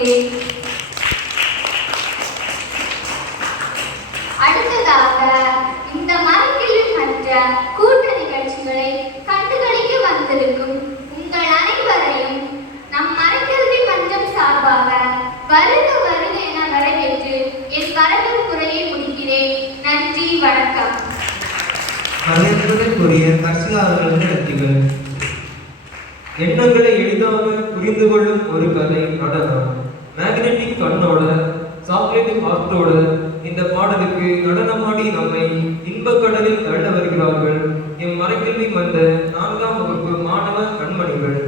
கொள்கிறேன். அடுத்ததாக இந்த மரக்கிளி மன்ற கூட்ட நிகழ்ச்சிகளை கண்டுகளிக்க வந்திருக்கும் உங்கள் அனைவரையும் நம் மரக்கல்வி மன்றம் சார்பாக வருக வருக என வரவேற்று என் வரவேற்புரையை முடிக்கிறேன். நன்றி, வணக்கம். வரவேற்புரைக்குரிய கர்ஷிகா அவர்களுக்கு நன்றிகள். எண்ணங்களை எளிதாக புரிந்து கொள்ளும் ஒரு கலை நடனம். மேக்னெட்டிக் கண்ணோட சாக்லேட்டிக் ஆர்ட்டோட இந்த பாடலுக்கு நடனமாடி நம்மை இன்பக்கடலில் தள்ள வருகிறார்கள் எம் மரக்கல்வி மன்ற 4ஆம் வகுப்பு மாணவ கண்மணிகள்.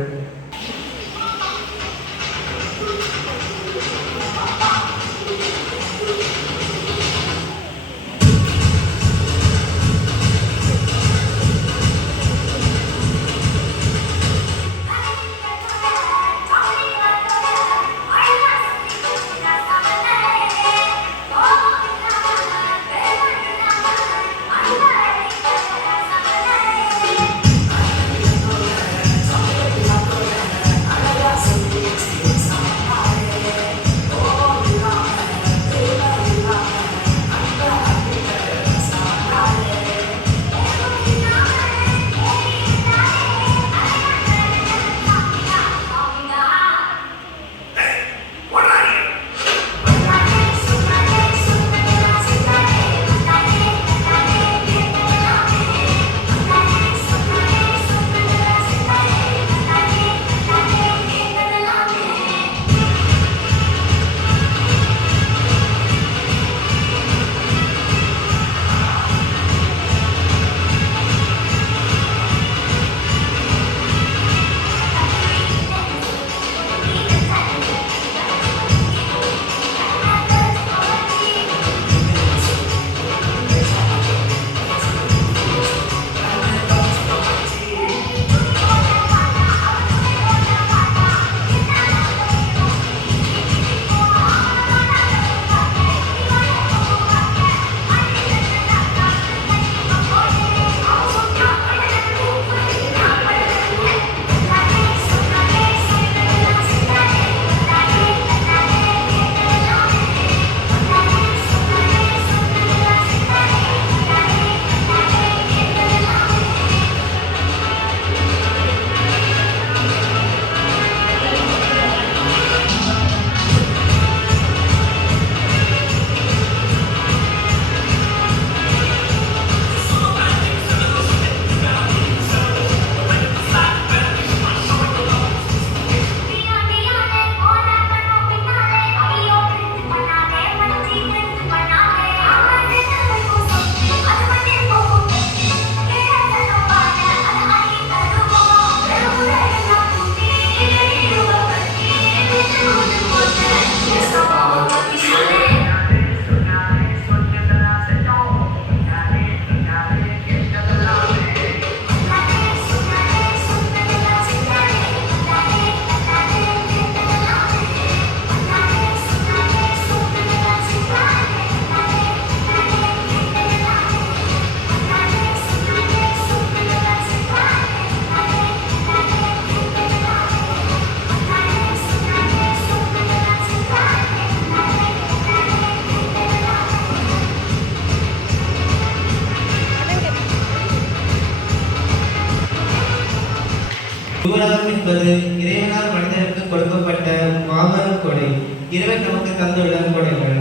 உலகம் என்பது இறைவனால் மனிதனுக்கு கொடுக்கப்பட்ட மாபெரும் கொடை. இறைவன் நமக்கு தந்துள்ள கொடைகள்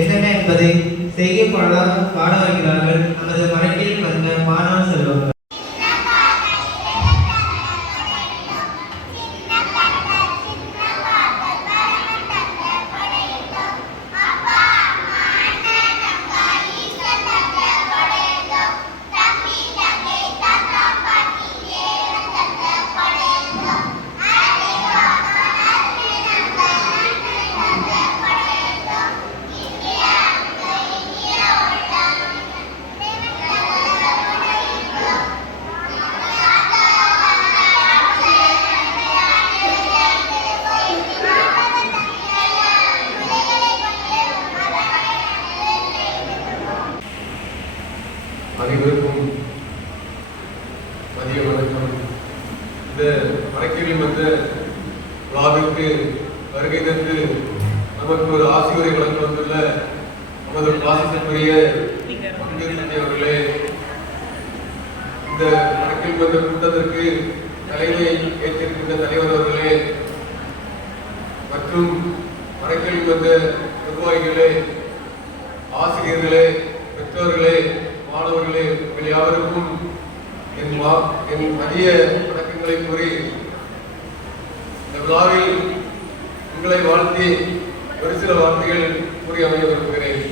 என்னென்ன என்பதை செய்கை பாட வருகிறார்கள் நமது மரக்கில் வந்த மாணவ செல்வங்கள். நமக்கு ஒரு ஆசிரியரை வழங்க வந்துள்ள நமது வாசிக்கக்கூடிய அவர்களே, இந்த வழக்கில் வந்த கூட்டத்திற்கு தலைமையை ஏற்றிருக்கின்ற தலைவர் அவர்களே மற்றும் வழக்கில் வந்த நிர்வாகிகளே, ஆசிரியர்களே, பெற்றோர்களே, மாணவர்களே, உங்கள் யாவருக்கும் என் மதிய வணக்கங்களை கூறி இந்த விழாவில் உங்களை வாழ்த்தி ஒரு சில வார்த்தைகள் கூறி அமைய விரும்புகிறேன்.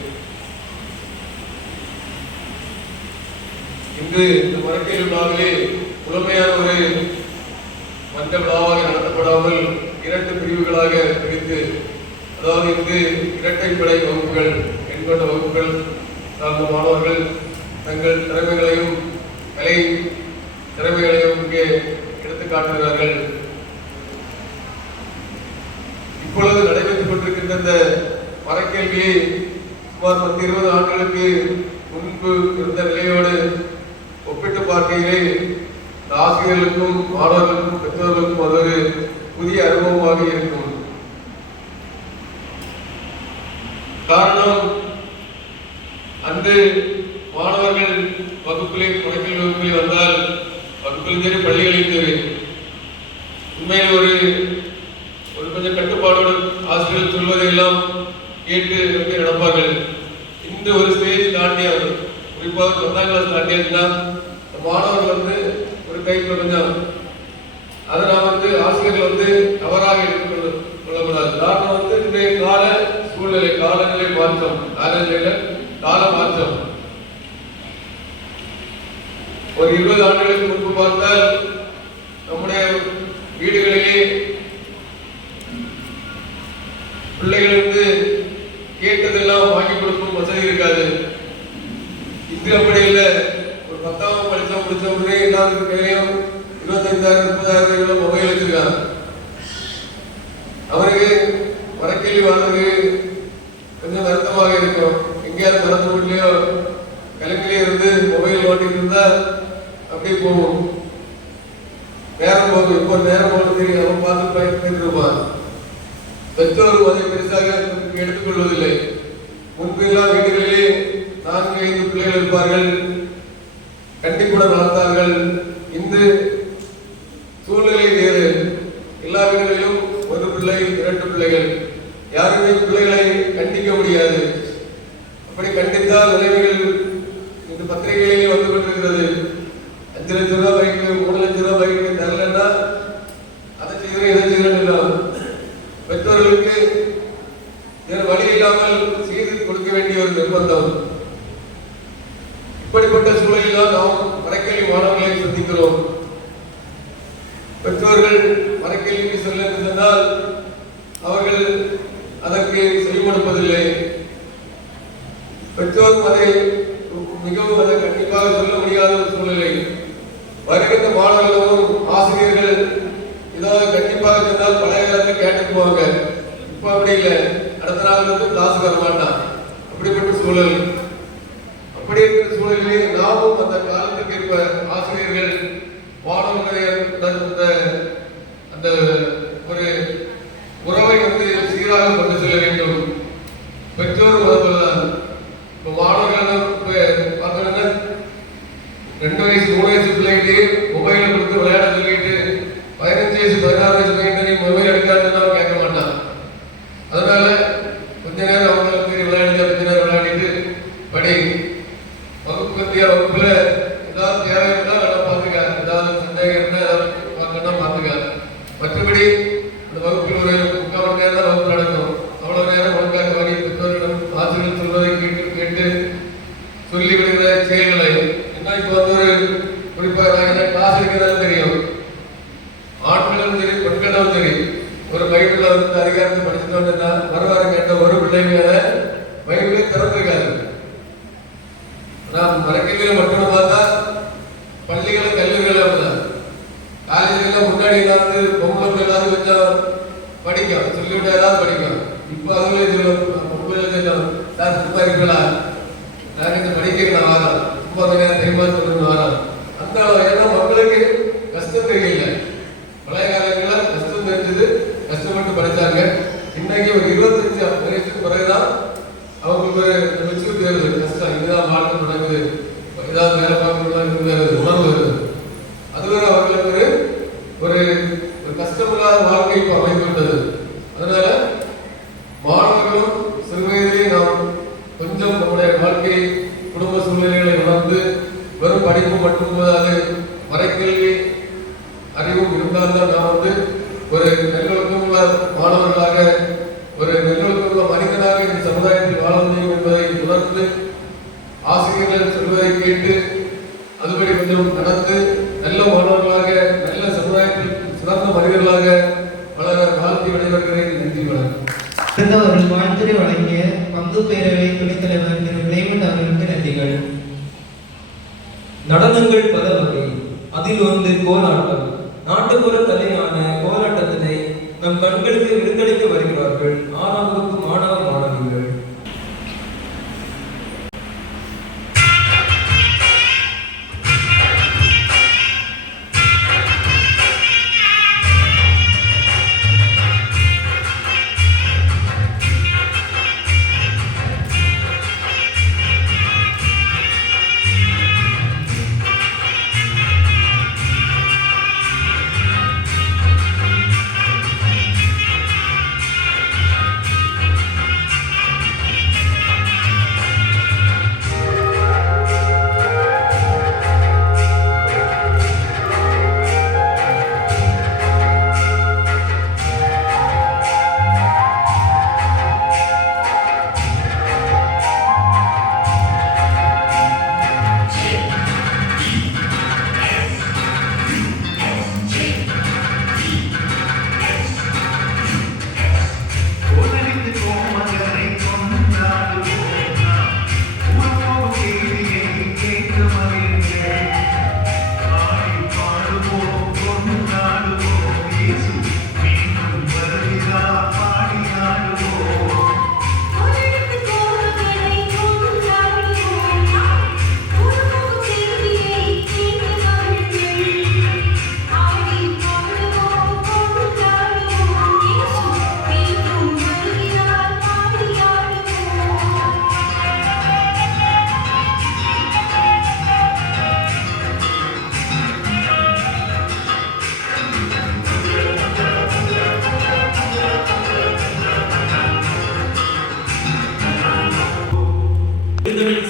இன்று இந்த மரக்கேல் விழாவிலே முழுமையான ஒரு மன்ற விழாவாக நடத்தப்படாமல் 2 பிரிவுகளாக பிரித்து, அதாவது இங்கு இரட்டைப்படை வகுப்புகள் எண்கொண்ட வகுப்புகள் சார்ந்த மாணவர்கள் தங்கள் திறமைகளையும் கலை திறமைகளையும் இங்கே எடுத்து காட்டுகிறார்கள். இப்பொழுது நடைபெற்றுக் கொண்டிருக்கின்ற இந்த மரக்கேள்வியை சுமார் 10-20 ஆண்டுகளுக்கு முன்பு இருந்த நிலையோடு ஒப்பிட்டு பார்க்கையிலே இந்த ஆசிரியர்களுக்கும் மாணவர்களுக்கும் பெற்றோர்களுக்கும் அது ஒரு புதிய அனுபவமாக இருக்கும். காரணம், அன்று மாணவர்கள் வகுப்பிலே புறக்கல் வகுப்பில் வந்தால் வகுப்பிலும் சரி பள்ளிகளிலும் சரி உண்மையில் ஒரு கொஞ்சம் கட்டுப்பாடோடு ஆசிரியர்கள் சொல்வதையெல்லாம் கேட்டு நடப்பார்கள். இந்த ஒரு ஸ்டேஜ் தாண்டியார், குறிப்பாக 10ஆம் கிளாஸ் தாண்டியாச்சுன்னா மாணவர்கள் ஒரு கைப்பில் கொஞ்சம் அதை நான் ஆசிரியர்கள் தவறாக எடுத்துக்கொள்ளக்கூடாது. காரணம் இன்றைய கால சூழ்நிலை, காலநிலை மாற்றம், கால மாற்றம். ஒரு 20 ஆண்டுகளுக்கு முன்பு பார்த்தால் நம்முடைய வீடுகளிலே பிள்ளைகளுக்கு கேட்டதெல்லாம் வாங்கி கொடுக்கும் வசதி இருக்காது. இன்று அப்படி இல்லை. ஒரு 10ஆம் படிச்சா முடிச்ச உடனே எல்லாருக்கும் கையிலையும் 25,000-30,000 மொபைல் வச்சிருக்காங்க. அவருக்கு வடக்கேள்வி வாழ்றது கொஞ்சம் வருத்தமாக இருக்கும். எங்கேயாவது மறந்து வீட்லையோ கிழக்கிலே இருந்து மொபைல் ஓட்டிட்டு இருந்தா அப்படியே போகும், நேரம் போகும். இப்போ நேரம் போகிறது தெரியும், அவன் பார்த்து பயன்படுத்தி இருப்பான். பெற்றோர் அதை பெருசாக எடுத்துக்கொள்வதில்லை. முன்பு எல்லாம் வீடுகளிலே 4-5 பிள்ளைகள் இருப்பார்கள், கண்டிப்புடன் வளர்த்தார்கள். இந்த சூழ்நிலை வேறு. எல்லா வீடுகளிலும் 1 பிள்ளை 2 பிள்ளைகள். யாருமே பிள்ளைகளை கண்டிக்க முடியாது. அப்படி கண்டித்தால் நிலைமைகள் இந்த பத்திரிகைகளிலே வந்து கொண்டிருக்கிறது. 5 லட்சம் ரூபாய் பைக்கு, 3 லட்சம் ரூபாய் பைக்கு தரலன்னா அதை செய்கிறேன் இதை செய்கிறேன். பெற்றோர்களுக்கு வழி இல்லாமல் செய்து கொடுக்க வேண்டிய ஒரு நிர்பந்தம். இப்படிப்பட்ட சூழலில் தான் நாம் மரக்கேள்வி மாணவர்களை சந்திக்கிறோம். பெற்றோர்கள் மரக்கேள்விக்கு செல்ல சொன்னால் அவர்கள் அதற்கு செவிமடுப்பதில்லை. பெற்றோரும் அதை மிகவும் அதை கண்டிப்பாக சொல்ல முடியாத ஒரு சூழ்நிலை. வருகின்ற மாணவர்களும் ஆசிரியர்கள் ஏதாவது கண்டிப்பாக சொன்னால் பழைய காலத்தில் கேட்டுட்டு போவாங்க. இப்போ அப்படி இல்லை, அடுத்த நாள் கிளாஸ் வர மாட்டான். அப்படிப்பட்ட சூழல். அப்படி இருக்கிற சூழலிலே நாமும் அந்த காலத்துக்கு ஏற்ப ஆசிரியர்கள் மாணவர்களுடைய அந்த ஒரு உறவை சீராக கொண்டு செல்ல வேண்டும். பெற்றோரும் அதுதான். இப்போ மாணவர்கள் பார்த்தோம்னா 2 வயசு 3 வயசு பிள்ளைகிட்டே மொபைலை கொடுத்து விளையாட சொல்லிட்டு 15 வயசு 16 வயசு பையன் நீ மொபைல் எடுக்காதுன்னு கேட்க மாட்டான். அதனால கொஞ்ச நேரம் அவங்களுக்கு விளையாடுங்க, கொஞ்ச நேரம் விளையாடிட்டு படி. வகுப்புல ஏதாவது தேவை இருந்தால் வேலை பார்த்துக்க, ஏதாவது சந்தேகம் இருந்தால் ஏதாவது பார்க்கணும்னா பார்த்துக்க. மற்றபடி அந்த வகுப்பில் ஒரு 3/4 மணி நேரம் தான் வகுப்பு நடக்கும். அவ்வளவு நேரம் ஒழுங்காக வாங்கி பெற்றோரிடம் ஆசிரியர்கள் சொல்வதை கேட்டு சொல்லி விடுகிற செயல்களை என்ன இப்போ ஒரு குறிப்பாக கிளாஸ் இருக்கிறதாலும் தெரியும். ஆண்களும் சரி பெண்களும் சரி ஒரு பைபிள்ல அதிகாரத்தை படிச்சுட்டோம்னா வரவாரம் கேட்ட ஒரு பிள்ளைங்க பைபிளே திறந்திருக்காது. நான் மரக்கல்வியில மட்டும் பார்த்தா பள்ளிகளும் கல்லூரிகளும் அப்படிதான். காலேஜ்லாம் முன்னாடி ஏதாவது பொம்பளை ஏதாவது கொஞ்சம் படிக்கும், சொல்லிவிட்டு ஏதாவது படிக்கும். இப்போ அதுவே சொல்லும் பொம்பளை சொல்லும் சார் சும்மா இருக்கலாம், நான் இந்த படிக்கலாம் வாரம், சும்மா நேரம் தெரியுமா சொல்லணும் வாரம். அந்த ஏன்னா மக்களுக்கு கஷ்டம் தெரியல. பழைய காலங்களில் கஷ்டம் தெரிஞ்சது, கஷ்டப்பட்டு படித்தாங்க. இன்னைக்கு ஒரு வயசுக்கு பிறகுதான் அவங்களுக்கு ஒரு மெச்சூரிட்டி வருது. கஷ்டம், இதுதான் வாழ்க்கை நடக்குது, ஏதாவது வேலை பார்க்கணும் உணர்வு வருது. அதுவரை அவர்களுக்கு ஒரு ஒரு கஷ்டமில்லாத வாழ்க்கை இப்போ அமைந்துவிட்டது. அதனால மாணவர்களும் சிறு வயதிலே நாம் கொஞ்சம் நம்முடைய வாழ்க்கை குடும்ப சூழ்நிலைகளை உணர்ந்து வெறும் படிப்பு மட்டும் போதாது, மறைக்கல்வி அறிவும் இருந்தால்தான் நாம் ஒரு நல்லொழுக்கமுள்ள மாணவர்களாக, ஒரு நல்லொழுக்கமுள்ள மனிதனாக இந்த சமுதாயத்தில் வாழ முடியும் என்பதை உணர்ந்து ஆசிரியர்கள் சொல்வதை கேட்டு அதுபடி கொஞ்சம் நடந்து நல்ல மாணவர்களாக, நல்ல சமுதாயத்தில் சிறந்த மனிதர்களாக வளர வாழ்த்தி விடைபெறுகிறேன். நன்றி, வணக்கம். அடுத்த ஒரு வாழ்த்துரை வழங்கிய பங்கு பேரவை துணைத் தலைவர் திரு பிளேமண்ட் அவர்களுக்கு நன்றிகள். நடனங்கள் பல வகை, அதில் ஒன்று கோலாட்டம். நாட்டுப்புற கலையான கோலாட்டத்தினை நம் கண்களுக்கு விருந்தளிக்க வருகிறார்கள் 6ஆம் வகுப்பு மாணவ மாணவிகள்.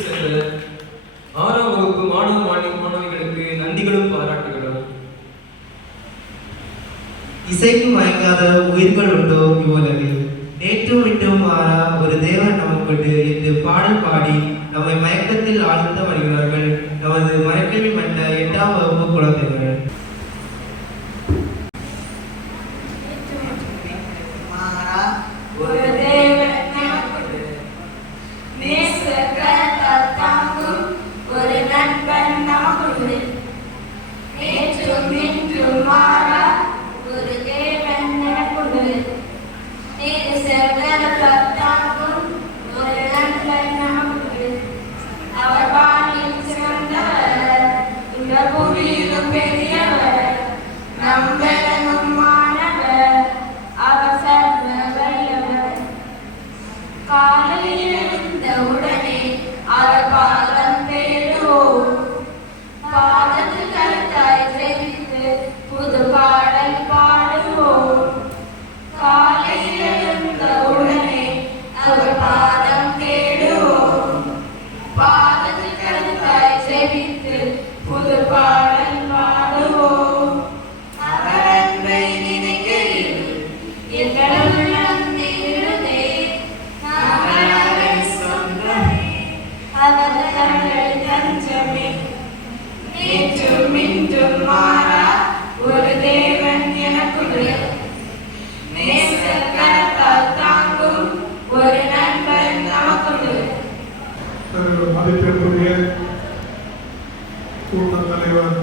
சென்ற 6ஆம் வகுப்பு மாணவ மாணவிகளுக்கு நன்றிகளும் பாராட்டுகளும். இசைக்கு மயங்காத உயிர்கள் உண்டோ இவ்வுலகில், நேற்றும் இன்றும் மாறா ஒரு தேவன் நமக்குண்டு என்று பாடல் பாடி நம்மை மயக்கத்தில் ஆழ்த்த வருகிறார்கள் நமது மரக்கல்வி மன்ற 8ஆம் வகுப்பு குழந்தைகள். மதிப்பிற்குரிய கூட்டத் தலைவர்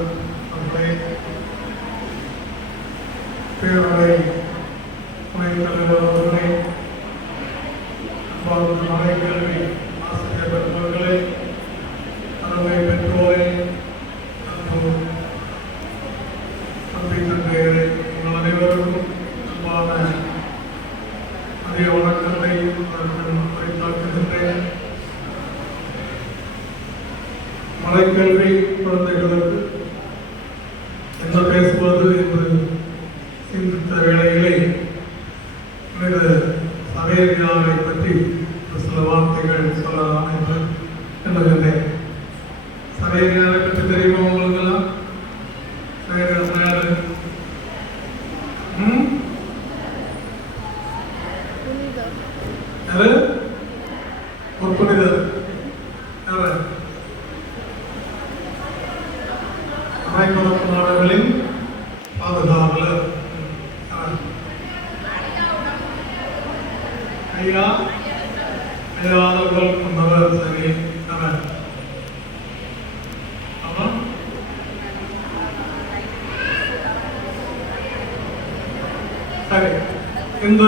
அவர்களே, பேரவை துணைத் தலைவர் அவர்களே, மறைக்கல்வி ஆசிரியர் பெருமக்களே, அருமை பெற்றோரே, தம்பி தங்கையரே, உங்கள் அனைவருக்கும் அன்பான மதிய வணக்கத்தை வார்த்தைகளையும் தாக்குகின்றேன். மலைக்கல்வி குழந்தைகளுக்கு என்ன பேசுவது என்று சிந்தித்த வேளையிலே புனித சவேரியாவை பற்றி சில வார்த்தைகள் சொல்லலாம் என்று எண்ணுகின்றேன். சவேரியாவை பற்றி தெரியுமா உங்களுக்கெல்லாம்? சவேரியா யாரு? யாரு? ஒரு புனிதர். யாரு? அமைப்பதற்கு நாடுகளின் பாதுகாவலர். ஐயா ஐயாதவர்கள் கொண்டவர். சரி, அவன் அவன் சரி. இந்த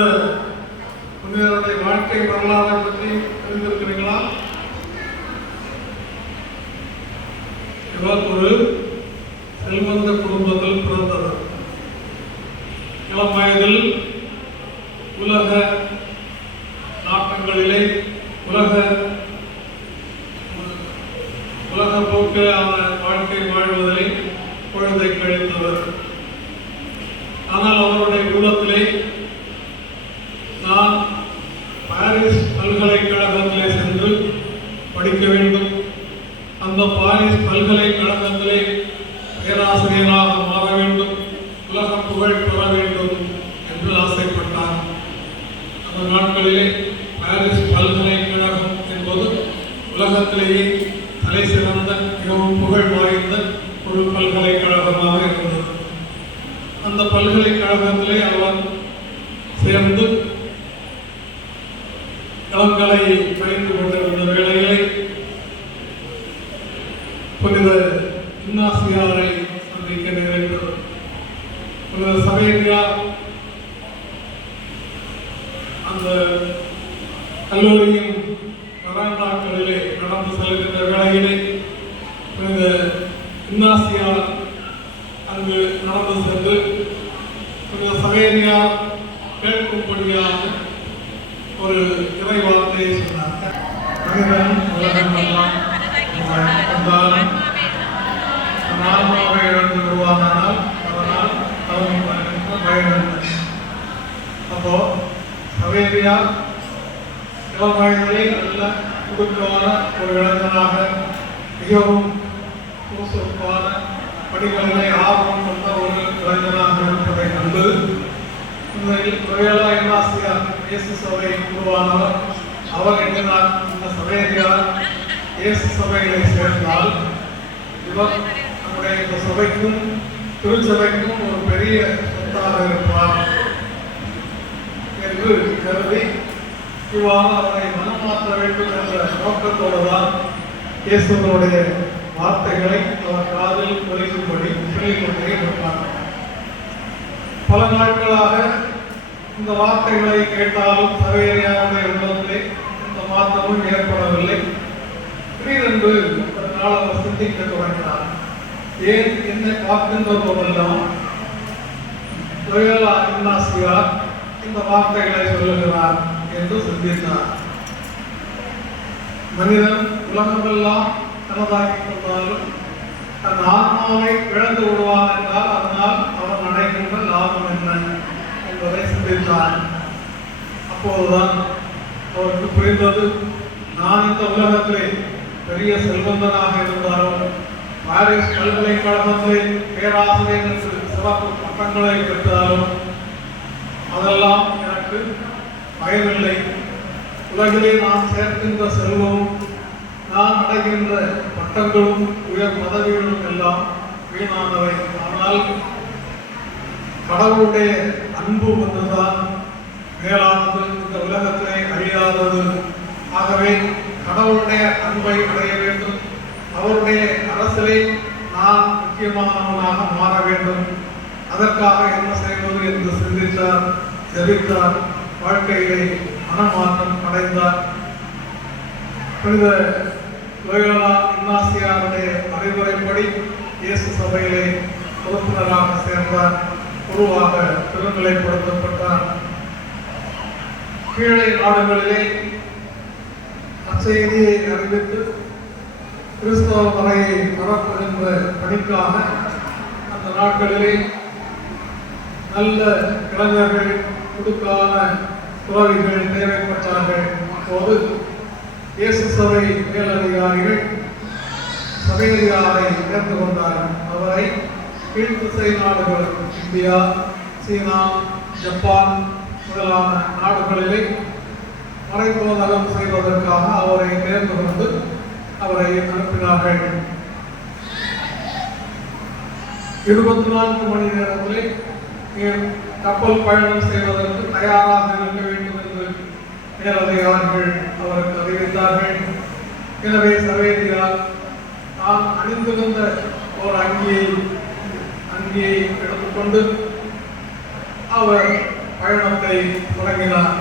புனிதருடைய வாழ்க்கை வரலாறை பற்றி தெரிந்திருக்கிறீங்களா? இவர் ஒரு செல்வந்த குடும்பத்தில் பிறந்தவர். இளம் வயதில் உலக நாட்டங்களிலே உலக போக்கிலான வாழ்க்கை வாழ்வதிலே பொழுதை கழித்தவர். ஆனால் அவருடைய உள்ளத்திலே நான் பாரிஸ் பல்கலைக்கழகத்திலே சென்று படிக்க வேண்டும், அந்த பாரிஸ் பல்கலைக்கழகத்திலே பேராசிரியராக மாற வேண்டும், உலக புகழ் பெற வேண்டும் என்று ஆசைப்பட்டார். அந்த நாட்களிலே பாரிஸ் பல்கலைக்கழகம் என்பது உலகத்திலேயே தலை சிறந்த மிகவும் புகழ் வாய்ந்த ஒரு பல்கலைக்கழகமாக இருந்தது. அந்த பல்கலைக்கழகத்திலே அவர் சேர்ந்து களங்களை பயின்று கொண்டிருந்த வேளையிலே புனித இன்னாசியாரை சந்திக்க நேரிட்டது. புனித சவேரியார் அந்த கல்லூரியின் வராண்டாக்களிலே நடந்து செல்கின்ற வேளையிலே புனித இன்னாசியார் அங்கு நடந்து சென்று புனித சவேரியார் கேட்கும்படியாக ஒரு இறை வார்த்தையை சொன்னார். மனிதன் உலகமெல்லாம் வந்தாலும் ஆன்மாவை இழந்து விடுவானால் அதனால் அவன் பயனல்ல. அப்போ சவேரியார் இளம் வயதிலே நல்ல குடுக்கமான ஒரு இளைஞனாக மிகவும் சுறுசுறுப்பான படிகளிலே ஆர்வம் கொண்ட ஒரு இளைஞனாக இருப்பதை கண்டு ஒருவேளை இன்னாசியார் இயேசு சபை உருவானவர். அவர் எண்ணினார், இந்த சவேரியார் இயேசு சபைகளை சேர்ந்தால் இவர் நம்முடைய இந்த சபைக்கும் திருச்சபைக்கும் ஒரு பெரிய சொத்தாக இருப்பார் என்று கருதி இவ்வாறு அவரை மனமாற்ற வேண்டும் என்ற நோக்கத்தோடு தான் இயேசுவனுடைய வார்த்தைகளை அவர் காதில் ஒலிக்கும்படி சொல்லிக்கொண்டே இருப்பார். பல நாட்களாக இந்த வார்த்தைகளை கேட்டாலும் சவேரியாருடைய உள்ளத்திலே இந்த மாற்றமும் ஏற்படவில்லை. திடீரென்று ஒரு நாள் அவர் சிந்திக்க தொடங்கினார். ஏன் என்னை பார்க்கின்ற போதெல்லாம் இன்னாசியார் இந்த வார்த்தைகளை சொல்லுகிறார் என்று சிந்தித்தார். மனிதன் உலகமெல்லாம் தனதாக்கி கொண்டாலும் தன் ஆன்மாவை இழந்து விடுவான் என்றால் அதனால் அவன் அடைகின்ற லாபம் என்ன என்பதை சிந்தித்தான். அப்போதுதான் அவருக்கு புரிந்தது, நான் இந்த உலகத்திலே பெரிய செல்வந்தனாக இருந்தாலும் பாரிஸ் பல்கலைக்கழகத்திலே பேராசிரியர் சிறப்பு பட்டங்களை பெற்றாலும் அதெல்லாம் எனக்கு பயனில்லை. உலகிலே நான் சேர்க்கின்ற செல்வமும் நான் அடைகின்ற பட்டங்களும் உயர் பதவிகளும் எல்லாம் வீணானவை. ஆனால் கடவுளுடைய அன்பு ஒன்றுதான் மேலானது, இந்த உலகத்திலே அழியாதது. ஆகவே கடவுளுடைய அன்பை அடைய வேண்டும், அவருடைய அரசிலே நான் முக்கியமானவனாக மாற வேண்டும். அதற்காக என்ன செய்வது என்று சிந்தித்தார், ஜெபித்தார், வாழ்க்கையிலே மனமாற்றம் அடைந்தார். புனித லோயோலா இன்னாசியாருடைய அறிவுரைப்படி இயேசு சபையிலே உறுப்பினராக சேர்ந்தார், குருவாக திருநிலைப்படுத்தப்பட்டார். கீழே நாடுகளிலே அச்செய்தியை அறிவித்து கிறிஸ்தவ மறையை பரப்புகின்ற பணிக்காக அந்த நாட்களிலே நல்ல இளைஞர்கள், துடுக்கான துறவிகள் தேவைப்பட்டார்கள். அப்போது இயேசு சபை மேலதிகாரிகள் சபையதிகாரை சேர்ந்து கொண்டார்கள். அவரை கீழ்த்திசை நாடுகள் இந்தியா, சீனா, ஜப்பான் முதலான நாடுகளிலே மறைபோதகம் செய்வதற்காக அவரை தேர்ந்து கொண்டு அவரை அனுப்பினார்கள். 24 மணி நேரத்திலே கப்பல் பயணம் செய்வதற்கு தயாராக இருக்க வேண்டும் என்று மேலதிகாரிகள் அவருக்கு அறிவித்தார்கள். எனவே சவேரியார் தான் அணிந்திருந்த ஒரு அங்கியை எடுத்துக்கொண்டு அவர் பயணத்தை தொடங்கினார்.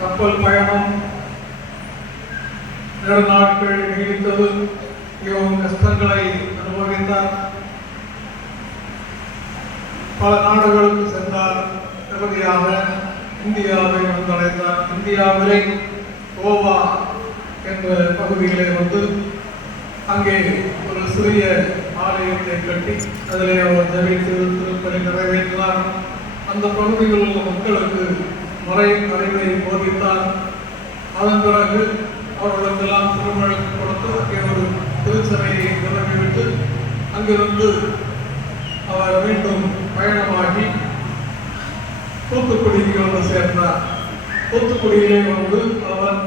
கப்பல் பயணம் நெடுநாட்கள் நீடித்தது. மிகவும் கஷ்டங்களை அனுபவித்தார். பல நாடுகளுக்கு சென்றார். இறுதியாக இந்தியாவை வந்தடைந்தார். இந்தியாவிலே கோவா என்ற பகுதியிலே வந்து அங்கே ஒரு சிறிய ஆலயத்தை கட்டி அதிலே அவர் ஜபித்து திருப்பலி நிறைவேற்றினார். அந்த பகுதியில் உள்ள மக்களுக்கு மறை அறிவை போதித்தார். அதன் பிறகு அவர்களுக்கெல்லாம் திருமணம் கொடுத்து அங்கே ஒரு திருச்சபையை தொடங்கிவிட்டு அங்கிருந்து அவர் மீண்டும் பயணமாகி தூத்துக்குடிக்கு வந்து சேர்ந்தார். தூத்துக்குடியிலே வந்து அவர்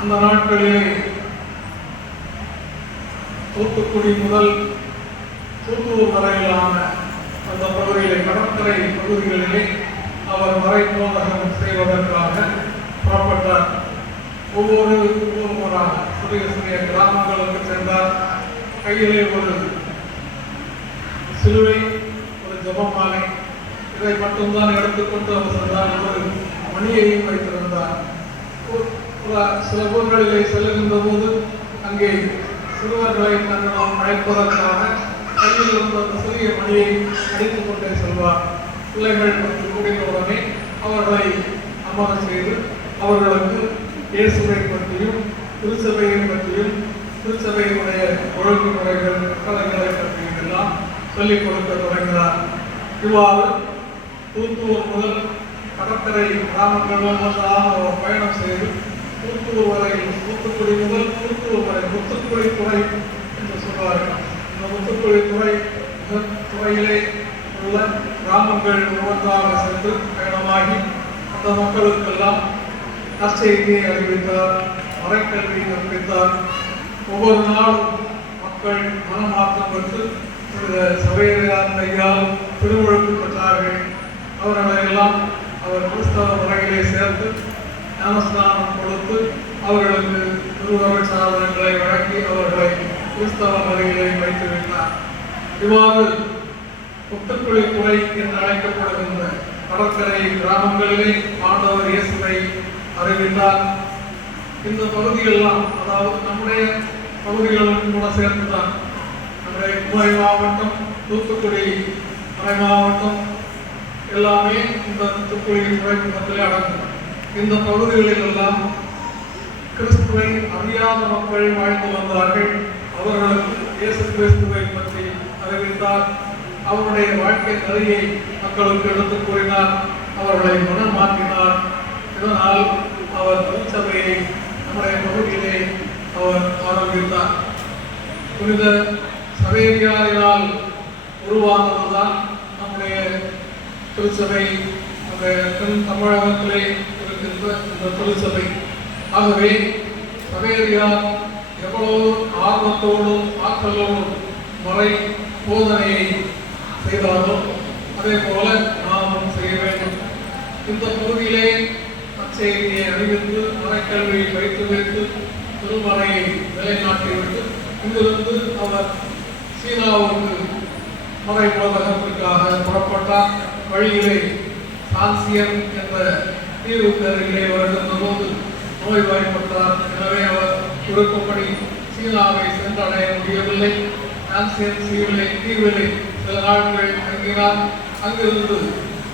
அந்த நாட்களிலே தூத்துக்குடி முதல் தூத்துக்குடி வரையிலான அந்த பகுதியிலே கடற்கரை பகுதிகளிலே அவர் மறைபோதகம் செய்வதற்காக புறப்பட்டார். ஒவ்வொரு ஊராக சிறிய சிறிய கிராமங்களுக்கு சென்றார். கையிலே ஒரு சிலுவை, ஒரு ஜெபமாலை, இதை மட்டும்தான் எடுத்துக்கொண்டு அவர் சென்றார். ஒரு மணியையும் வைத்திருந்தார். சில ஊர்களிலே செல்லுகின்ற போது அங்கே சிறுவர்களை தன்னிடம் அழைப்பதற்காக கையில் இருந்த அந்த சிறிய மணியை அடித்துக் கொண்டே செல்வார். பிள்ளைகள் கூடிய உடனே அவர்களை அமர செய்து அவர்களுக்கு இயேசுவை பற்றியும் திருச்சபையை பற்றியும் திருச்சபையினுடைய ஒழுங்குமுறைகள் கட்டளைகளை பற்றியும் எல்லாம் சொல்லிக் கொடுக்க தொடங்கினார். இவ்வாறு தூத்துக்குடி முதல் கடற்கரை கிராமங்கள் அவர் பயணம் செய்து தூத்துக்குடி வரை, தூத்துக்குடி முதல் தூத்துக்குடி வரை முத்துக்குடி துறை என்று சொல்வார்கள். இந்த முத்துக்குடி துறையிலே உள்ள கிராமங்கள் ஒவ்வொன்றாக சென்று பயணமாகி அந்த மக்களுக்கெல்லாம் நற்செய்தியை அறிவித்தார். மறைக்கல்வி கற்பித்தார். ஒவ்வொரு நாளும் மக்கள் மனமாற்றம் பெற்று சபையார் கையால் திருமுழுக்கு பெற்றார்கள். அவர்களை எல்லாம் அவர் கிறிஸ்தவ முறையிலே சேர்த்து ஞானஸ்நானம் கொடுத்து அவர்களுக்கு திருவருள் சாதனங்களை வழங்கி அவர்களை கிறிஸ்தவ முறையிலே வைத்து வைத்தார். இவ்வாறு முத்துக்குளி துறை என்று அழைக்கப்படுகின்ற கடற்கரை கிராமங்களிலே ஆண்டவர் இயேசுவை அறிவித்தார். இந்த பகுதியெல்லாம், அதாவது நம்முடைய பகுதிகளும் கூட சேர்ந்துதான், நம்முடைய குமரி மாவட்டம், தூத்துக்குடி மறை மாவட்டம் எல்லாமே இந்த தூத்துக்குடி துறைமுகத்திலே அடங்கும். இந்த பகுதிகளில் எல்லாம் கிறிஸ்துவை அறியாத மக்கள் வாழ்ந்து வந்தார்கள். அவர்களுக்கு இயேசு கிறிஸ்துவை பற்றி அறிவித்தார். அவருடைய வாழ்க்கை கதையை மக்களுக்கு எடுத்துக் கூறினார். அவர்களை மனம் மாற்றினார். இதனால் அவர் திருச்சபையை நம்முடைய பகுதியிலே அவர் ஆரம்பித்தார். புனித சவேரியாரினால் உருவானதுதான் நம்முடைய திருச்சபை, தமிழகத்திலே இருக்கின்ற இந்த திருச்சபை. ஆகவே சவேரியார் எவ்வளவு ஆர்வத்தோடும் ஆற்றலோடும் மறை போதனையை செய்தாரோ அதே போல நாமும் செய்ய வேண்டும். இந்த பகுதியிலே நற்செய்தியை அறிவித்து மறைக்கல்வியை வைத்து வைத்து திருமறையை நிலைநாட்டிவிட்டு இங்கிருந்து அவர் சீனாவுக்கு மறை போதகத்திற்காக புறப்பட்டார். வழியிலே சான்சியன் என்ற தீவுக்கு அருகிலே வருகின்ற போது நோய்வாய்ப்பட்டார். எனவே அவர் விருப்பப்படி சீனாவை சென்றடைய முடியவில்லை. சான்சியன் தீவிலே சில நாட்கள் தங்கினார். அங்கிருந்து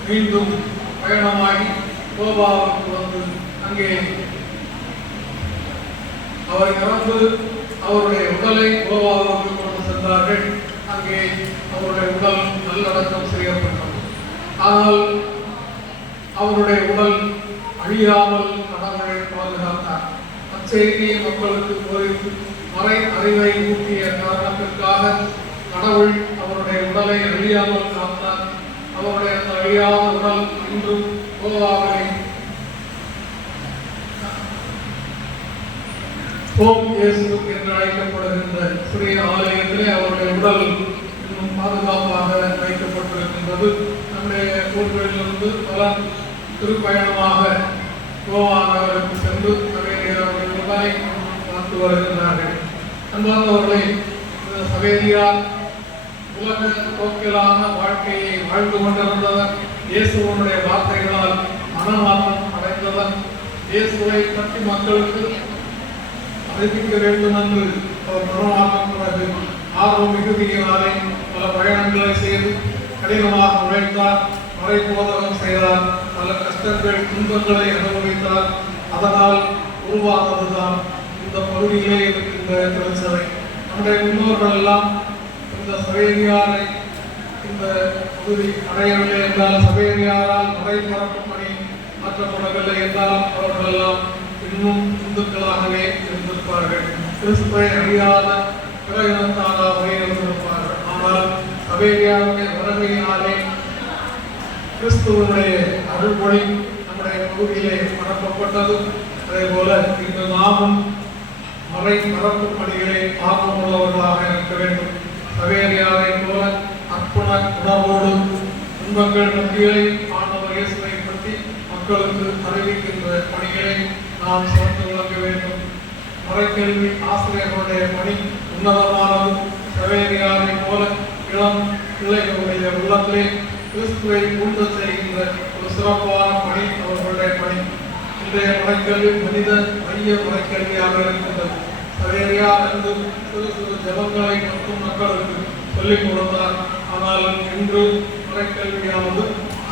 மீண்டும் பயணமாகி கோவாவுக்கு வந்து அங்கே அவர் இறந்து அவருடைய உடலை கோவாவுக்கு கொண்டு சென்றார்கள். அங்கே அவருடைய உடல் நல்லடக்கம் செய்யப்பட்டது. ஆனால் அவருடைய உடல் அழியாமல் கடவுளை பாதுகாத்தார். அச்செய்தியை மக்களுக்கு போதித்து மறை அறிவை ஊட்டிய காரணத்திற்காக கடவுள் அவருடைய உடலை அழியாமல் காத்தார். அவருடைய அந்த அழியாத உடல் இன்றும் கோவாவிலே ஓம் இயேசு என்று அழைக்கப்படுகின்ற சிறிய ஆலயத்திலே அவருடைய உடல் இன்னும் பாதுகாப்பாக வைக்கப்பட்டிருக்கின்றது. நம்முடைய ஊர்களிலிருந்து பல திருப்பயணமாக கோவா நகருக்கு சென்று சவேரியாருடைய உடலை பார்த்து வருகின்றார்கள். அன்பார்ந்தவர்களை, சவேரியார் உலக போக்கிலான வாழ்க்கையை வாழ்ந்து கொண்டிருந்தவர். இயேசுவனுடைய வார்த்தைகளால் மனமாற்றம் அடைந்தவர். இயேசுவை பற்றி மக்களுக்கு அறிவிக்க வேண்டும் என்று அவர் மனமாற்ற பிறகு ஆர்வம் மிகுதியினாலே பல பயணங்களை செய்து கடினமாக உழைத்தார். மறை போதகம் செய்தார். பல கஷ்டங்கள் துன்பங்களை அனுபவித்தார். அதனால் உருவானதுதான் இந்த பகுதியிலே இருக்கின்ற திருச்சபை. நம்முடைய முன்னோர்கள் எல்லாம் இந்த சவேரியாரை இந்த பகுதி அடையவில்லை என்றால், சவேரியாரால் மறை பரப்பும் பணி மாற்றப்படவில்லை என்றால் அவர்கள் எல்லாம் இன்னும் இந்துக்களாகவே இருந்திருப்பார்கள். கிறிஸ்துவை அறியாத பிற இனத்தாராகவே இருந்திருப்பார்கள். ஆனால் சவேரியாருடைய வருகையினாலே கிறிஸ்துவனுடைய அருள்மொழி நம்முடைய பகுதியிலே பரப்பப்பட்டது. அதே போல இன்று நாமும் மறை பரப்பு பணிகளை ஆர்வமுள்ளவர்களாக இருக்க வேண்டும். சவேரியாரை போல அர்ப்பண உணர்வோடு துன்பங்கள் மத்தியிலே ஆண்டவர் இயேசுவை பற்றி மக்களுக்கு அறிவிக்கின்ற பணிகளை நாம் சிறந்து விளங்க வேண்டும். மறைக்கல்வி ஆசிரியர்களுடைய பணி உன்னதமானது. சவேரியாரை போல இளம் பிள்ளைகளுடைய உள்ளத்திலே கிறிஸ்துவை ஊட்ட செய்கின்ற ஒரு சிறப்பான பணி அவர்களுடைய பணி. இன்றைய மறைக்கல்வி மனித மைய மறைக்கல்வியாக இருக்கின்றது. சவேரியார் என்று சிறு சிறு ஜபங்களை மற்றும் மக்களுக்கு சொல்லிக் கொடுத்தார். ஆனால் இன்று மறைக்கல்வியானது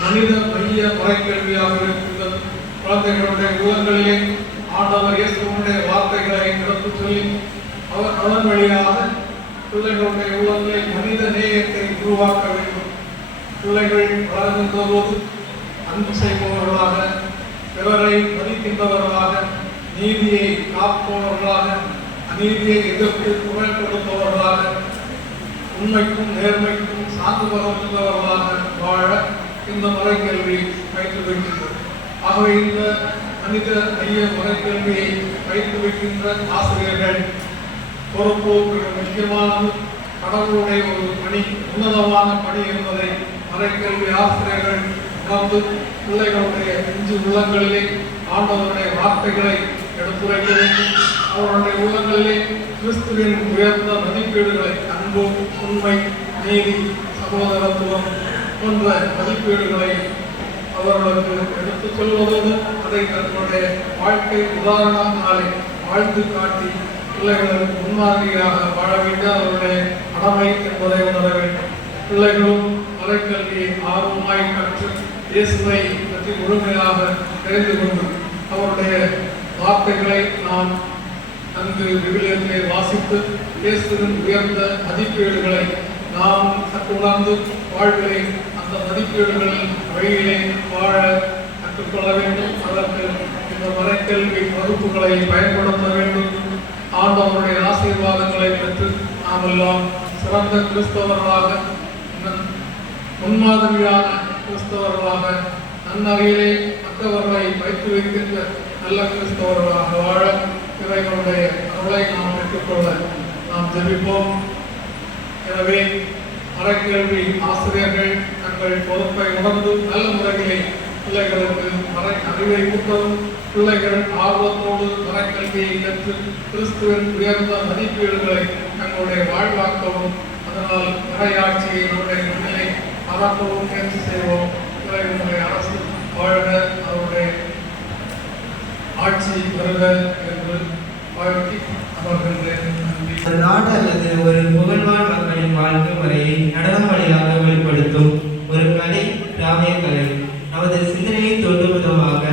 மனித மைய மறைக்கல்வியாக இருக்கின்றது. குழந்தைகளுடைய உள்ளங்களிலே ஆண்டவர் இயேசுவினுடைய வார்த்தைகளை எடுத்து சொல்லி அவர் அதன் வழியாக பிள்ளைகளுடைய உள்ளங்களை மனித நேயத்தை உருவாக்க வேண்டும். பிள்ளைகள் வளர்கின்ற போது அன்பு செய்பவர்களாக, பிறரை மதிக்கின்றவர்களாக, நீதியை காப்பவர்களாக, அநீதியை எதிர்த்து குரல் கொடுப்பவர்களாக, உண்மைக்கும் நேர்மைக்கும் சார்ந்து வருகின்றவர்களாக வாழ இந்த மறைக்கல்வி பயிற்றுவிக்கின்றது. ஆகவே இந்த மனித மைய மறைக்கல்வியை பயிற்றுவிக்கின்ற ஆசிரியர்கள் பொறுப்பு முக்கியமானது. கடவுளுடைய ஒரு பணி, உன்னதமான பணி என்பதை மறைக்கல்வி ஆசிரியர்கள் உணர்ந்து பிள்ளைகளுடைய நெஞ்சு உள்ளங்களிலே ஆண்டவருடைய வார்த்தைகளை எடுத்துரைக்க வேண்டும். அவருடைய உள்ளங்களிலே கிறிஸ்துவின் உயர்ந்த மதிப்பீடுகளை, அன்பு, உண்மை, நீதி, சகோதரத்துவம் போன்ற மதிப்பீடுகளை அவர்களுக்கு எடுத்துச் சொல்வதோடு அதை தன்னுடைய வாழ்க்கை உதாரணத்தினாலே வாழ்ந்து காட்டி பிள்ளைகளுக்கு முன்மாதிரியாக வாழ வேண்டிய அவருடைய கடமை என்பதை உணர வேண்டும். பிள்ளைகளும் மறைக்கல்வியை ஆர்வமாய் கற்று இயேசுவை பற்றி முழுமையாக தெரிந்து கொண்டு அவருடைய வார்த்தைகளை நாம் நன்கு விவிலியத்திலே வாசித்து இயேசுவின் உயர்ந்த மதிப்பீடுகளை நாம் உணர்ந்து வாழ்விலே அந்த மதிப்பீடுகளின் வழியிலே வாழ கற்றுக்கொள்ள வேண்டும். அதற்கு இந்த மறைக்கல்வி வகுப்புகளை பயன்படுத்த வேண்டும். ஆண்டவருடைய ஆசீர்வாதங்களை பெற்று நாம் எல்லாம் சிறந்த கிறிஸ்தவர்களாக, முன்மாதிரியான கிறிஸ்தவர்களாக, நன்னறியிலே மற்றவர்களை வைத்து வைக்கின்ற நல்ல கிறிஸ்தவர்களாக வாழ இறைவனுடைய அருளை நாம் பெற்றுக்கொள்ள நாம் ஜெபிப்போம். எனவே மறைக்கல்வி ஆசிரியர்கள் தங்கள் பொறுப்பை உணர்ந்து நல்ல முறையிலே பிள்ளைகளுக்கு மறை அறிவை ஊட்டவும், பிள்ளைகள் ஆர்வத்தோடு மறைக்கல்வியை கற்று கிறிஸ்துவின் உயர்ந்த மதிப்பீடுகளை தங்களுடைய வாழ்வாக்கவும், அதனால் மறையாட்சியை நம்முடைய முன்னிலை பரப்பவும் முயற்சி செய்வோம். இறைவனுடைய அரசு வாழ்க, அவருடைய ஆட்சி வருக என்று வாழ்த்தி அமர்கின்றேன். நாடு அல்லது ஒரு புகழ்வாழ் மக்களின் வாழ்க்கை முறையை நடனம் வழியாக வெளிப்படுத்தும் ஒரு கலை, கிராமிய கலை. நமது சிந்தனையை தூண்டும் விதமாக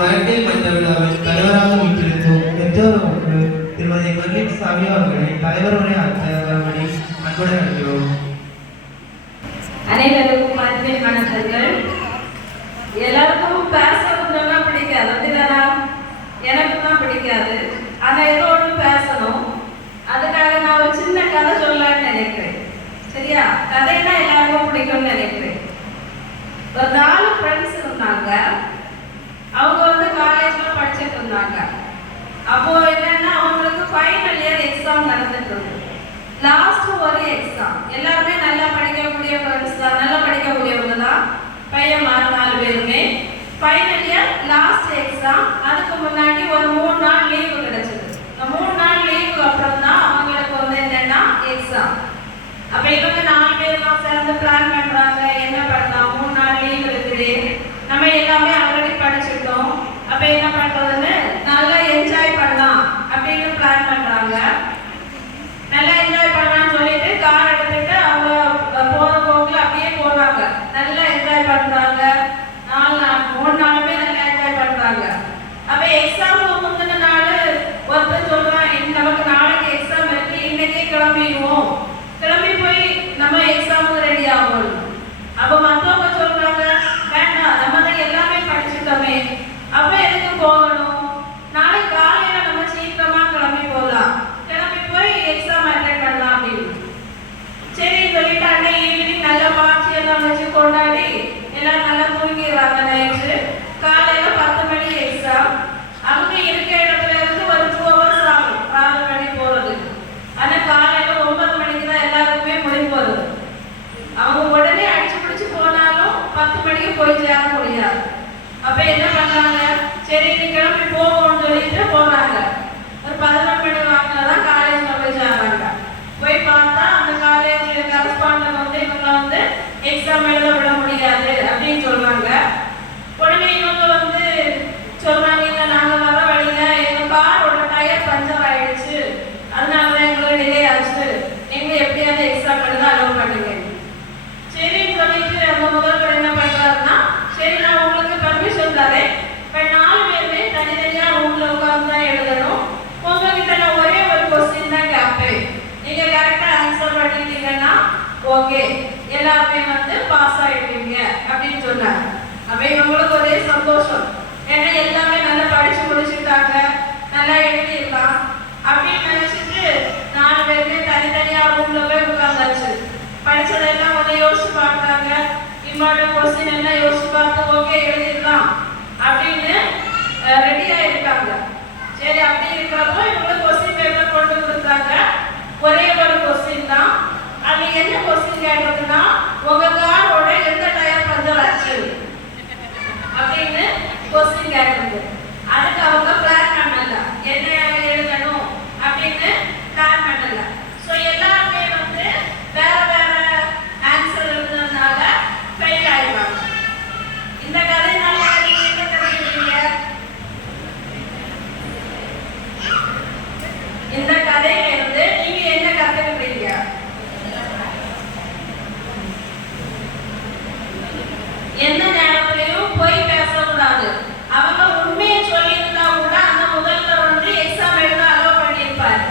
மரக்கில் மன்ற விழாவில் தலைவராக வீட்டிருக்கும் பெற்றோர் அவர்கள் திருமதி மர்லின் சாமி அவர்களை தலைவர் உரை ஆற்ற வரும்படி அன்புடன் அழைக்கிறோம். அனைவருக்கும் அன்பின் வணக்கங்கள். எல்லாருக்கும் பேச வந்தோம்னா பிடிக்காது, அப்படிதானா? எனக்கும் தான் பிடிக்காது. ஆனா ஏதோ ஒன்று பேசணும். அதுக்காக நான் ஒரு சின்ன கதை சொல்லலாம்னு நினைக்கிறேன். சரியா? கதைனா எல்லாருக்கும் பிடிக்கும்னு நினைக்கிறேன். ஒரு 4 ஃப்ரெண்ட்ஸ் இருந்தாங்க. அவங்க வந்து காலேஜ்ல படிச்சுட்டு இருந்தாங்க. அப்போ என்னன்னா அவங்களுக்கு ஃபைனல் இயர் எக்ஸாம் நடந்துட்டு இருக்கு. லாஸ்ட் ஒரு எக்ஸாம். எல்லாருமே நல்லா படிக்கக்கூடிய ஃப்ரெண்ட்ஸ் தான், நல்லா படிக்கக்கூடியவங்க தான். பையன் 4 பேருமே ஃபைனல் இயர் லாஸ்ட் எக்ஸாம். அதுக்கு முன்னாடி ஒரு 3 நாள் லீவு கிடைச்சது. இந்த 3 நாள் லீவுக்கு அப்புறம் தான் அவங்களுக்கு வந்து என்னன்னா எக்ஸாம். அப்ப இவங்க 4 பேர் தான் சேர்ந்து பிளான் பண்றாங்க, என்ன பண்ணலாம், 3 நாள் லீவ் இருக்குது, நம்ம எல்லாமே ஆல்ரெடி படிச்சுட்டோம், அப்ப என்ன பண்றதுன்னு நல்லா என்ஜாய் பண்ணலாம் அப்படின்னு பிளான் பண்றாங்க. நல்லா என்ஜாய் பண்ணலாம்னு சொல்லிட்டு கார் எடுத்துட்டு அவங்க போற போக்குல அப்படியே போறாங்க. நல்லா என்ஜாய் பண்றாங்க. 3 நாளுமே நல்லா என்ஜாய் பண்றாங்க. அப்ப எக்ஸாம் முந்தின நாள் ஒருத்தர் சொல்றான், நமக்கு நாளைக்கு எக்ஸாம் இருக்கு, இன்னைக்கே கிளம்பிடுவோம், கிளம்பி போய் நம்ம எக்ஸாமுக்கு ரெடி ஆகும். அப்ப மற்றவங்க சொல்றாங்க, வேண்டாம், நம்ம தான் எல்லாமே படிச்சுட்டோமே, அப்ப எதுக்கு போகணும், நாளைக்கு காலையில நம்ம சீக்கிரமா கிளம்பி போகலாம், கிளம்பி போய் எக்ஸாம் அட்டெண்ட் பண்ணலாம் அப்படின்னு. சரி சொல்லிட்டு அன்னை ஈவினிங் நல்லா பாய்ச்சி எல்லாம் வச்சு கொண்டாடி எல்லாம் நல்லா தூங்கிடுறாங்க. நைட்டு காலையில 10 மணி எக்ஸாம். அவங்க இருக்க இடத்துல இருந்து ஒரு 2 hours ஆகும் டிராவல் பண்ணி போறது. ஆனா காலையில 9 மணிக்கு தான் எல்லாருக்குமே முடிவு வருது. அவங்க உடனே அடிச்சு பிடிச்சு போனாலும் 10 மணிக்கு போய் சேர முடியாது. அப்ப என்ன பண்றாங்க, சரி நீ கிளம்பி போவோம்னு சொல்லிட்டு போறாங்க. ஒரு 11 மணி வாக்கில தான் காலேஜ்ல போய் சேர்றாங்க. போய் பார்த்தா அந்த காலேஜ் கரஸ்பாண்டன்ட் வந்து இவங்க வந்து எக்ஸாம் எழுத விட முடியாது அப்படின்னு சொல்றாங்க. உடனே இவங்க வந்து சொல்றாங்க, இல்லை நாங்க வர வழியில எங்க காரோட டயர் பஞ்சர் ஆயிடுச்சு, அதனால எங்களுக்கு டிலே ஆச்சு, எங்க எப்படியாவது எக்ஸாம் எழுத அலோவ் பண்ணுங்க. சரின்னு சொல்லிட்டு அந்த முதல்வர் என்ன பண்றாருன்னா, சரி நான் உங்களுக்கு பர்மிஷன் தரேன், இப்போ 4 பேருமே தனித்தனியா ரூம்ல உட்கார்ந்து தான் எழுதணும். உங்ககிட்ட நான் ஒரே ஒரு கொஸ்டின் தான் கேட்பேன், நீங்க கரெக்டா ஆன்சர் பண்ணிட்டீங்கன்னா ஓகே, எல்லாருமே வந்து பாஸ் ஆயிடுவீங்க அப்படின்னு சொன்னாங்க. அப்ப இவங்களுக்கு ஒரே சந்தோஷம், ஏன்னா எல்லாமே நல்லா படிச்சு முடிச்சுட்டாங்க, நல்லா எழுதிடலாம் அப்படின்னு நினைச்சிட்டு 4 பேருமே தனித்தனியா ரூம்ல போய் உட்கார்ந்தாச்சு. படிச்சதெல்லாம் கொஞ்சம் யோசிச்சு பார்த்தாங்க, இம்பார்ட்டன்ட் கொஸ்டின் எல்லாம் யோசிச்சு பார்த்து ஓகே எழுதிடலாம் அப்படின்னு ரெடி ஆயிருக்காங்க. சரி அப்படி இருக்கிறப்போ இவங்களுக்கு கொஸ்டின் பேப்பர் கொண்டு கொடுத்தாங்க. ஒரே ஒரு கொஸ்டின் தான். அது என்ன கொஸ்டின் கேட்டதுன்னா, உங்க காரோட எந்த டயர் பஞ்சர் ஆச்சு அப்படின்னு கொஸ்டின் கேட்டது. அதுக்கு அவங்க பிளான் பண்ணல, என்ன எழுதணும் அப்படின்னு பிளான் பண்ணல. ஸோ எல்லாருமே வந்து வேற வேற ஆன்சர் எழுதுறதுனால ஃபெயில் ஆயிடுவாங்க. இந்த கதைனால நீங்க என்ன தெரிஞ்சுக்கிறீங்க? இந்த கதையில இருந்து நீங்க என்ன கத்துக்கிறீங்க? எந்த நேரத்திலையும் போய் பேசக்கூடாது. அவங்க உண்மையை சொல்லியிருந்தா கூட அந்த முதல்வர் வந்து எக்ஸாம் எழுத அலோவ் பண்ணியிருப்பாரு.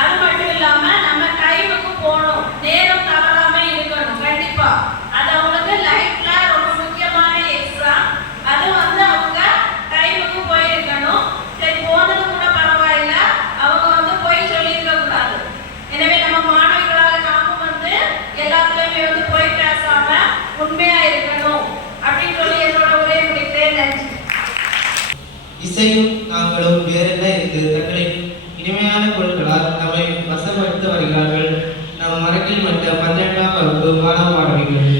அது மட்டும் இல்லாம நம்ம டைமுக்கு போகணும், நேரம் தவறாம இருக்கணும். கண்டிப்பா அது அவங்களுக்கு லைஃப்ல ரொம்ப முக்கியமான எக்ஸாம். அது வந்து அவங்க டைமுக்கு போயிருக்கணும். சரி போனது கூட பரவாயில்ல, அவங்க வந்து போய் சொல்லியிருக்க கூடாது. எனவே நம்ம மாணவிகளாக நாமும் வந்து எல்லாத்துலயுமே வந்து போய் பேசாம உண்மையா இருக்கணும் அப்படின்னு சொல்லி என்னோட உரையை முடிக்கிறேன். நன்றி. இசையும் நாங்களும் வேறென்ன இருக்கு தங்களின் இனிமையான பொருட்களால் நம்மை வசப்படுத்த வருகிறார்கள் நம் மரக்கில் மற்ற 12ஆம் வகுப்பு மாணவ மாணவிகள்.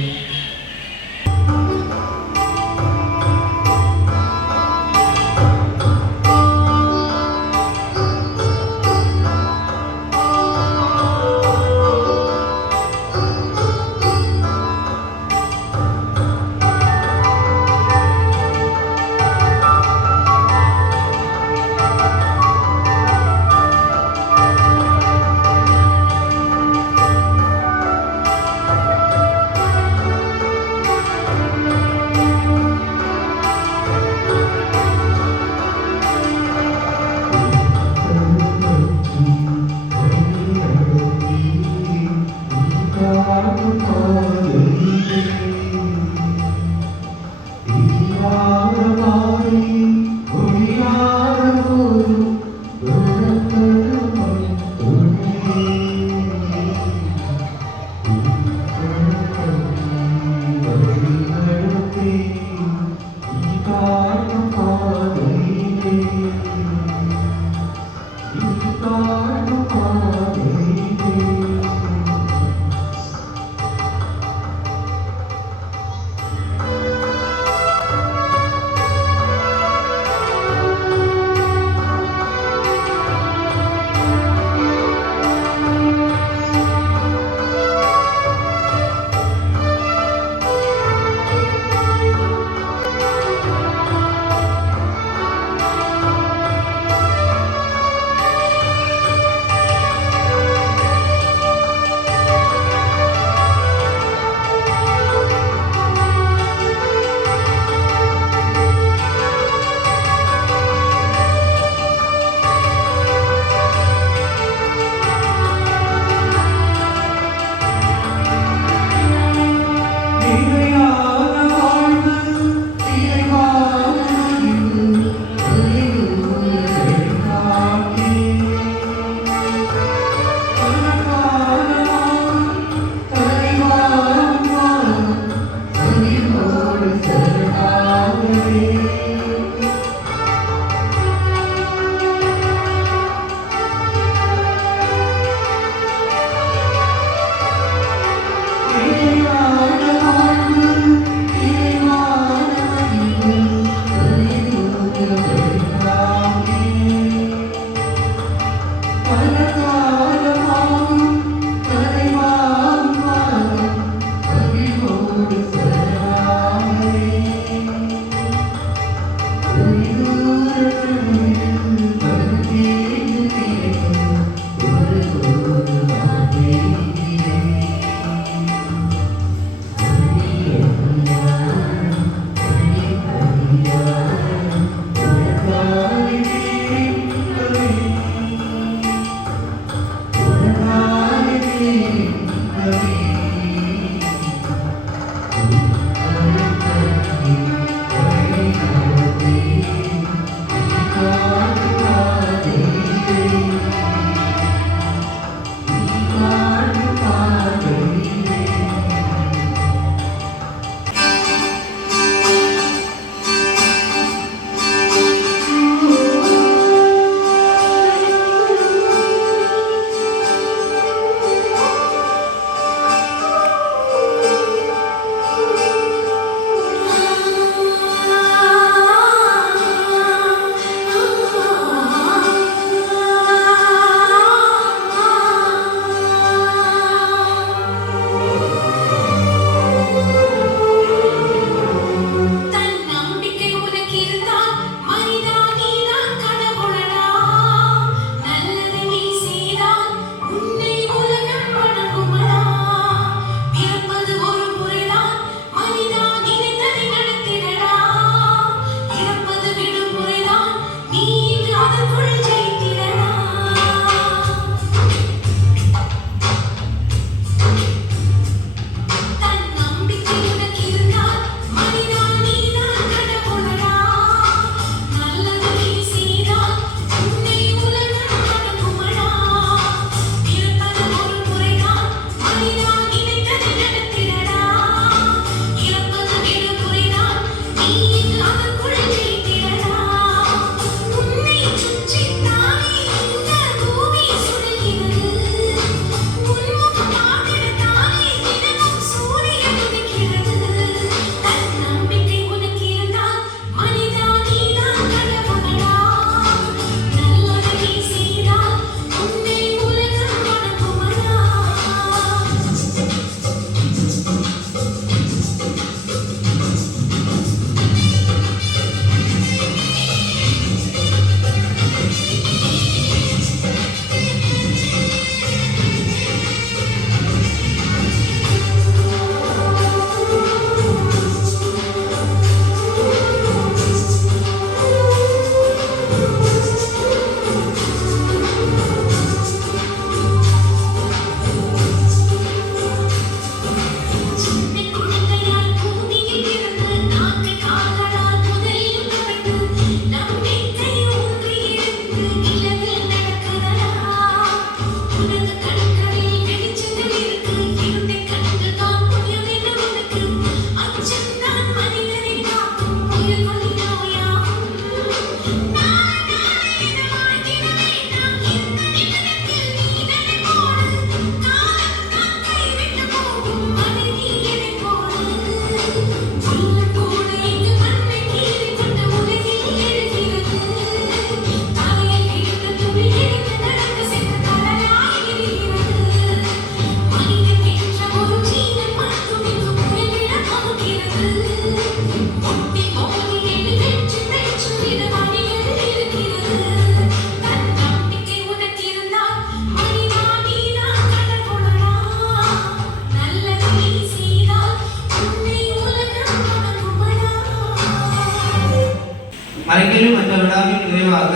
மறைக்கலும் அந்த விழாவின் நிறைவாக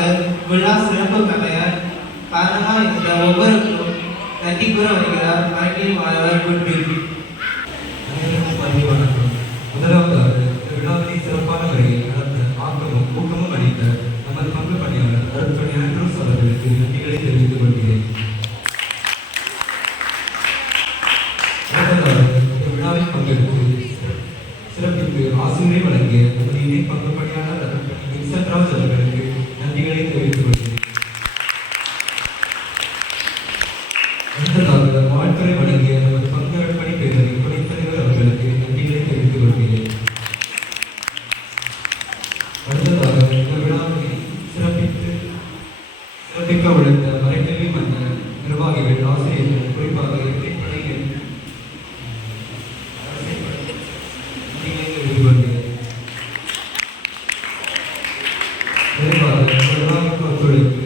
விழா சிறப்பு கலைய காரணமாக இருந்த ஒவ்வொருவரும் நன்றி கூற வருகிறார் மறைக்கலும் மாணவர் குட்பில். முதலாவதாக இந்த விழாவினை சிறப்பான முறையில் நடத்த ஆக்கமும் ஊக்கமும் அளித்த நமது பங்கு பணியாளர் அருட்பணி ஆண்ட்ரூஸ் அவர்களுக்கு நன்றிகளை தெரிவித்துக் கொள்கிறேன். அடுத்ததாக இந்த விழாவில் பங்கெடுத்து சிறப்பிற்கு ஆசிரியரை வழங்கிய நமது இணை பங்கு பணியாளர் அருட்பணி வின்சென்ட் ராஜ் அவர்களுக்கு நன்றிகளை தெரிவித்துக் கொள்கிறேன். அடுத்ததாக வாழ்த்துறை வழங்கிய நமது பங்கு அருட்பணி பேரவை துணைத் தலைவர் அவர்களுக்கு நன்றிகளை தெரிவித்துக் கொள்கிறேன். அடுத்ததாக இந்த விழாவினை சிறப்பிக்க உழைத்த மறைக்கல்வி மன்ற நிர்வாகிகள், ஆசிரியர்கள், குறிப்பாக படைகள் நன்றிகளை தெரிவித்துக் கொள்கிறேன். ஒத்துழைக்கும்.